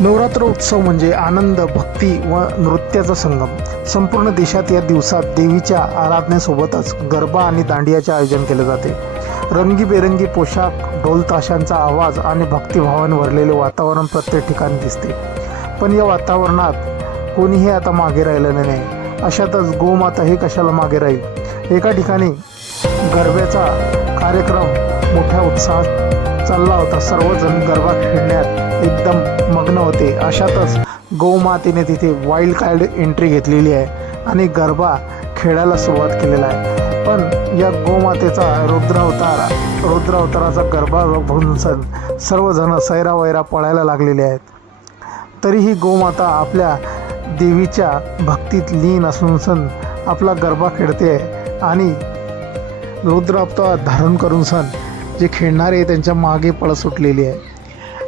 नवरात्र उत्सव म्हणजे आनंद, भक्ती व नृत्याचा संगम. संपूर्ण देशात या दिवसात देवीच्या आराधनेसोबतच गरबा आणि दांडियाचे आयोजन केले जाते. रंगीबेरंगी पोशाख, ढोल ताशांचा आवाज आणि भक्तिभावाने भरलेले वातावरण प्रत्येक ठिकाणी दिसते. पण या वातावरणात कोणीही आता मागे राहिलेले नाही. अशातच गोमाताही कशाला मागे राहील. एका ठिकाणी गरब्याचा कार्यक्रम मोठ्या उत्साहात चालला होता. सर्वजण गरबा खेळण्यात एकदम मग्न होते. अशातच गौमातेने तिथे वाईल्ड कार्ड एंट्री घेतलेली आहे आणि गरबा खेळायला सुरुवात केलेला आहे. पण या गोमातेचा रुद्र अवताराचा गरबा बघून सर्वजण सैरावैरा पळायला लागलेले आहेत. तरीही गोमाता आपल्या देवीच्या भक्तीत लीन असून आपला गरबा खेळते आणि रुद्र अवतार धारण करून जे खेळणारे त्यांच्या मागे पळ सुटलेली आहे.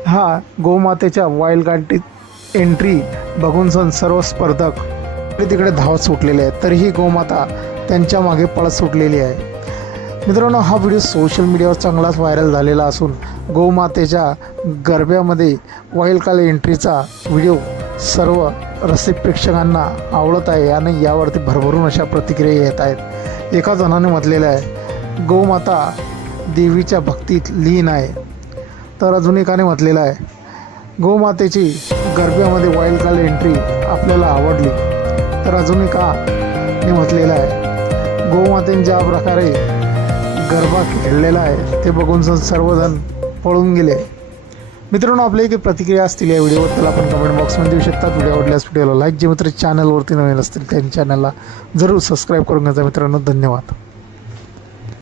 हा गोमातेच्या वाईल्ड कार्ड एंट्री बघून सर्व स्पर्धक तिकडे धावत सुटलेले आहेत. तरीही गोमाता त्यांच्या मागे पळत सुटलेली आहे. मित्रांनो, हा व्हिडिओ सोशल मीडियावर चांगलाच व्हायरल झालेला असून गोमातेच्या गरब्यामध्ये वाईल्ड कार्ड एंट्रीचा व्हिडिओ सर्व रसिक प्रेक्षकांना आवडत आहे आणि यावरती भरभरून अशा प्रतिक्रिया येत आहेत. एका जणाने म्हटलेलं आहे, गोमाता देवीच्या भक्तीत लीन आहे. तर अजून एकाने म्हटलेलं आहे, गोमातेची गरब्यामध्ये वाईल्ड कार्ड एंट्री आपल्याला आवडली. तर अजून एकाने म्हटलेलं आहे, गोमातेने ज्या प्रकारे गरबा खेळलेला आहे ते बघून सर्वजण पळून गेले. मित्रांनो, आपल्या काही प्रतिक्रिया असतील या व्हिडिओवर त्याला आपण कमेंट बॉक्समध्ये देऊ शकतात. व्हिडिओ आवडल्यास व्हिडिओला लाईक, जे मित्र चॅनलवरती नवीन असतील त्यांच्या चॅनलला जरूर सबस्क्राईब करून घ्यायचा. मित्रांनो, धन्यवाद.